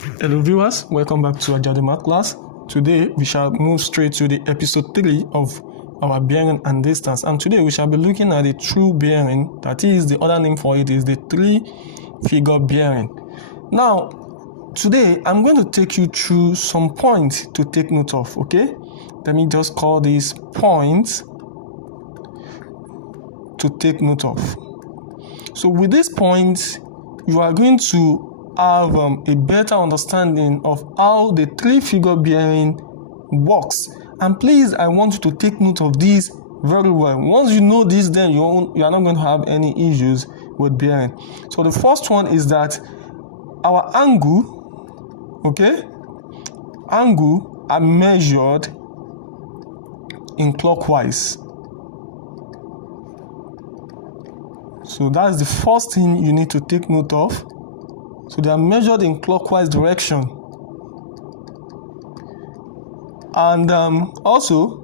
Hello viewers, welcome back to Ajadi Math class. Today we shall move straight to the episode 3 of our bearing and distance, and today we shall be looking at the true bearing. That is, the other name for it is the three-figure bearing. Now today I'm going to take you through some points to take note of. Okay, let me just call these points to take note of. So with these points you are going to have a better understanding of how the three-figure bearing works. And please, I want you to take note of this very well. Once you know this, then you are not going to have any issues with bearing. So the first one is that our angle, angle are measured in clockwise. So that's the first thing you need to take note of. So they are measured in clockwise direction. And also,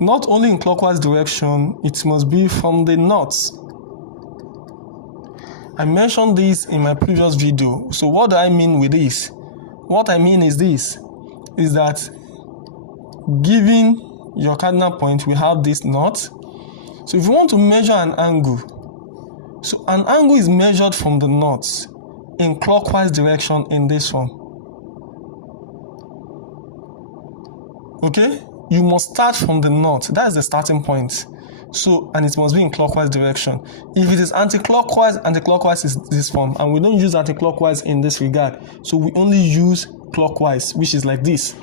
not only in clockwise direction, it must be from the knots. I mentioned this in my previous video. So what do I mean with this? What I mean is this, is that given your cardinal point, we have this knot. So if you want to measure an angle, so an angle is measured from the knots in clockwise direction in this one. Okay, you must start from the knot. That's the starting point. So, and it must be in clockwise direction. If it is anti-clockwise, anti-clockwise is this form, and we don't use anti-clockwise in this regard. So we only use clockwise, which is like this.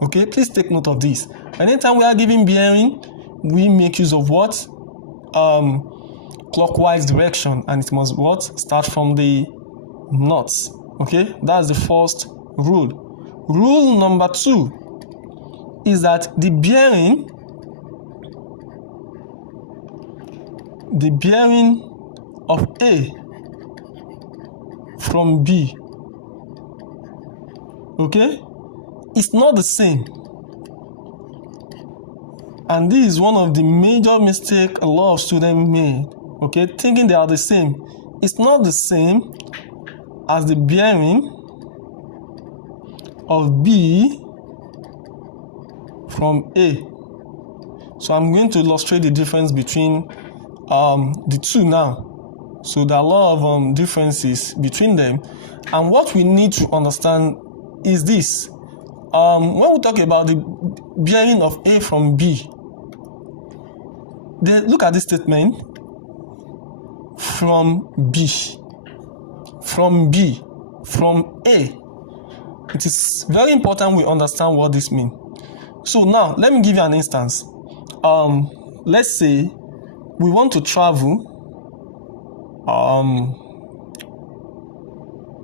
Okay, please take note of this. Anytime we are giving bearing, we make use of what? Clockwise direction, and it must what? Start from the knots. Okay, that's the first rule. Rule number 2 is that the bearing of A from B, okay, is not the same. And this is one of the major mistakes a lot of students made, okay, thinking they are the same. It's not the same as the bearing of B from A. So I'm going to illustrate the difference between the two now. So there are a lot of differences between them, and what we need to understand is this. When we talk about the bearing of A from B, look at this statement: from B, from A. It is very important we understand what this means. So now let me give you an instance. Let's say we want to travel.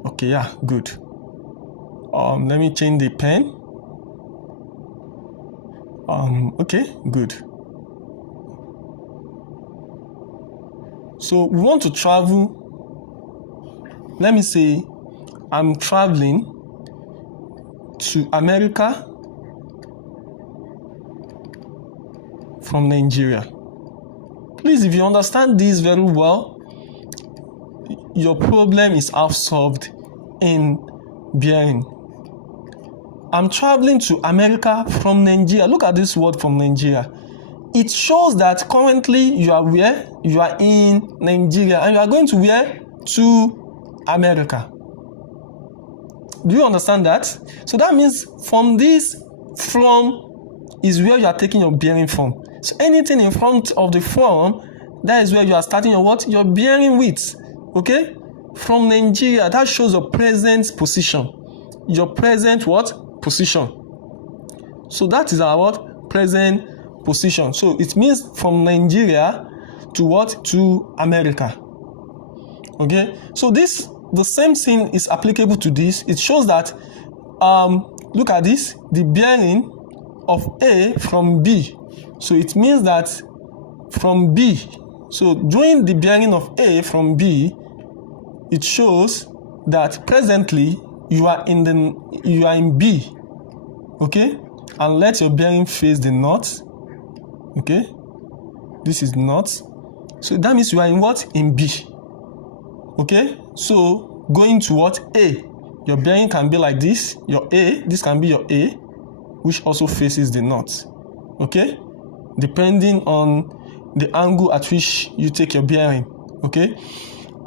Okay, yeah, good. Let me change the pen. Okay, good. So we want to travel. Let me say I'm traveling to America from Nigeria. Please, if you understand this very well, your problem is half solved in bearing. I'm traveling to America from Nigeria. Look at this word, from Nigeria. It shows that currently you are where? You are in Nigeria, and you are going to where? To America. Do you understand that? So that means from this, from is where you are taking your bearing from. So anything in front of the from, that is where you are starting your what? Your bearing with. Okay? From Nigeria, that shows your present position. Your present what? Position. So that is our what? Present position. So it means from Nigeria to what? To America. Okay? So this, the same thing is applicable to this. It shows that, look at this, the bearing of A from B. So it means that from B, so doing the bearing of A from B, it shows that presently you are in B, okay, and let your bearing face the north, okay, this is north, so that means you are in what? In B, okay, so going to what? A, Your bearing can be like this. Your A, this can be your A, which also faces the north. Okay? Depending on the angle at which you take your bearing. Okay?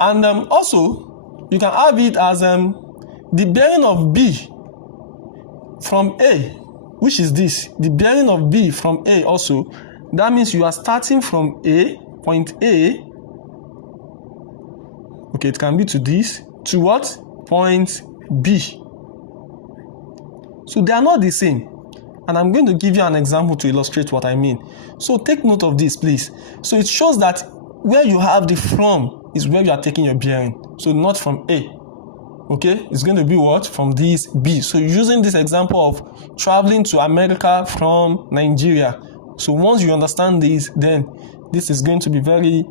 And also, you can have it as the bearing of B from A, which is this. The bearing of B from A also. That means you are starting from A, point A. Okay, it can be to this. To what? Point B. So they are not the same. And I'm going to give you an example to illustrate what I mean. So take note of this, please. So it shows that where you have the from is where you are taking your bearing. So not from A. Okay, it's going to be what? From this B. So using this example of traveling to America from Nigeria. So once you understand this, then this is going to be very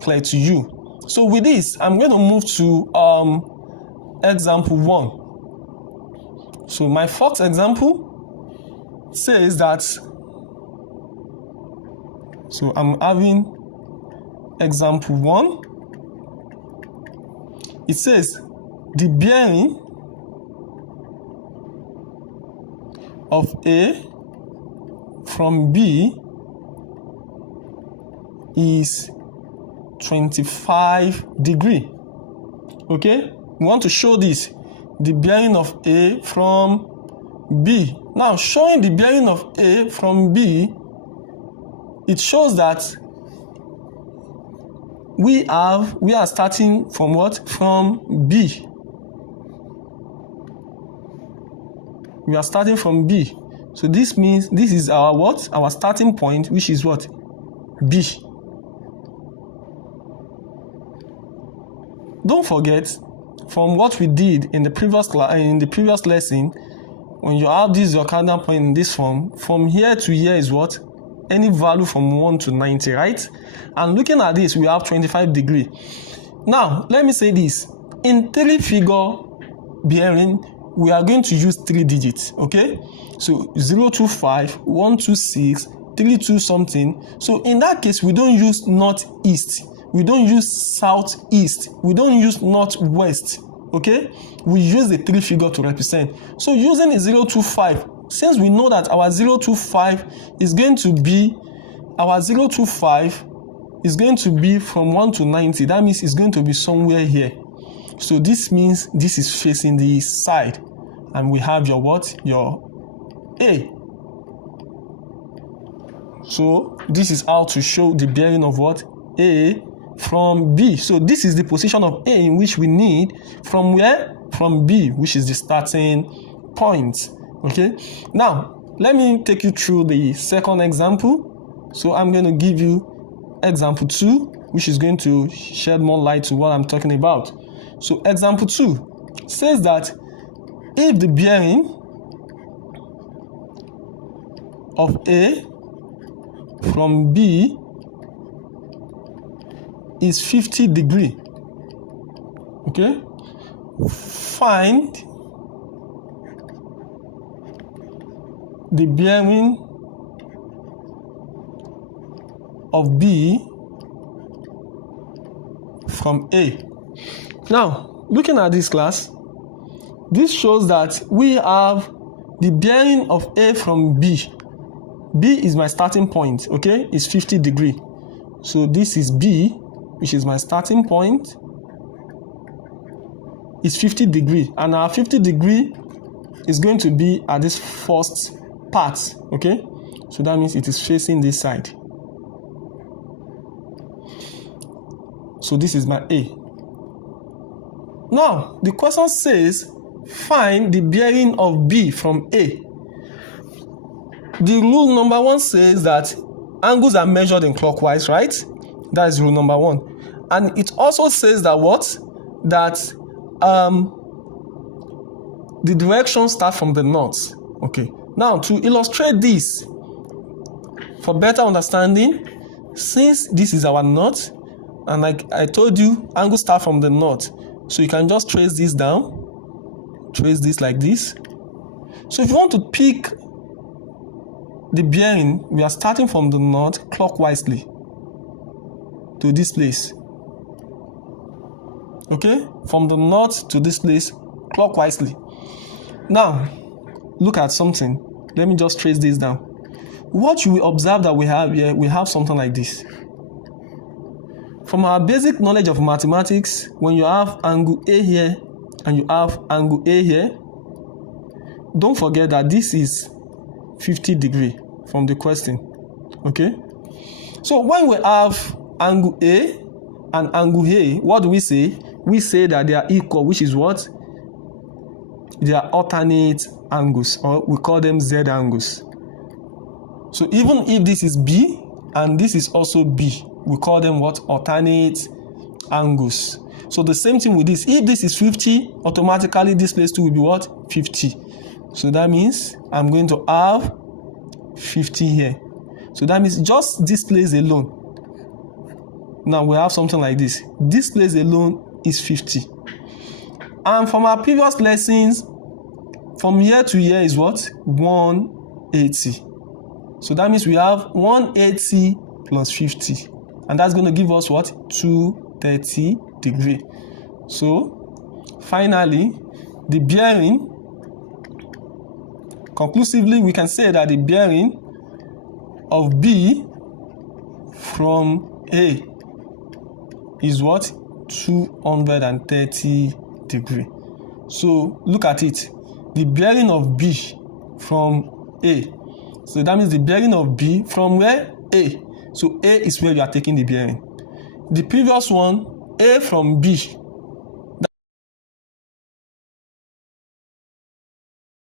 clear to you. So with this, I'm going to move to example 1. So my fourth example says that, so I'm having example 1. It says the bearing of A from B is 25 degrees. Okay, we want to show this, the bearing of A from B. Now, showing the bearing of A from B, it shows that we are starting from what? From B. We are starting from B. So this means this is our what? Our starting point, which is what? B. Don't forget, from what we did in the previous lesson, when you have this your cardinal point in this form, from here to here is what? Any value from 1 to 90, right? And looking at this, we have 25 degrees. Now, let me say this. In 3-figure bearing, we are going to use 3 digits, okay? So 025, 126, 32 something. So in that case, we don't use northeast. We don't use southeast. We don't use northwest, okay? We use the 3-figure to represent. So using a 025, since we know that our 025 is going to be, from 1 to 90. That means it's going to be somewhere here. So this means this is facing the side. And we have your what? Your A. So this is how to show the bearing of what? A from B. So this is the position of A in which we need from where? From B, which is the starting point. Okay. Now, let me take you through the second example. So I'm going to give you example 2, which is going to shed more light to what I'm talking about. So example 2 says that if the bearing of A from B is 50 degrees, okay, find the bearing of B from A. Now, looking at this class, this shows that we have the bearing of A from B. B is my starting point, okay? It's 50 degrees. So this is B, which is my starting point. It's 50 degrees. And our 50 degree is going to be at this first part, okay? So that means it is facing this side. So this is my A. Now, the question says, find the bearing of B from A. The rule number 1 says that angles are measured in clockwise, right? That is rule number 1. And it also says that what? That the direction starts from the north. Okay. Now, to illustrate this, for better understanding, since this is our north, and like I told you, angles start from the north. So you can just trace this down, trace this like this. So if you want to pick the bearing, we are starting from the north clockwise to this place. Okay, from the north to this place clockwise. Now, look at something. Let me just trace this down. What you will observe that we have here, we have something like this. From our basic knowledge of mathematics, when you have angle A here and you have angle A here, don't forget that this is 50 degrees from the question. Okay? So when we have angle A and angle A, what do we say? We say that they are equal, which is what? They are alternate angles, or we call them Z angles. So even if this is B and this is also B, we call them what? Alternate angles. So the same thing with this. If this is 50, automatically this place too will be what? 50. So that means I'm going to have 50 here. So that means just this place alone. Now we have something like this. This place alone is 50. And from our previous lessons, from here to here is what? 180. So that means we have 180 plus 50. And that's going to give us what? 230 degrees. So finally, the bearing, conclusively, we can say that the bearing of B from A is what? 230 degrees. So look at it. The bearing of B from A. So that means the bearing of B from where? A. So A is where you are taking the bearing. The previous one, A from B,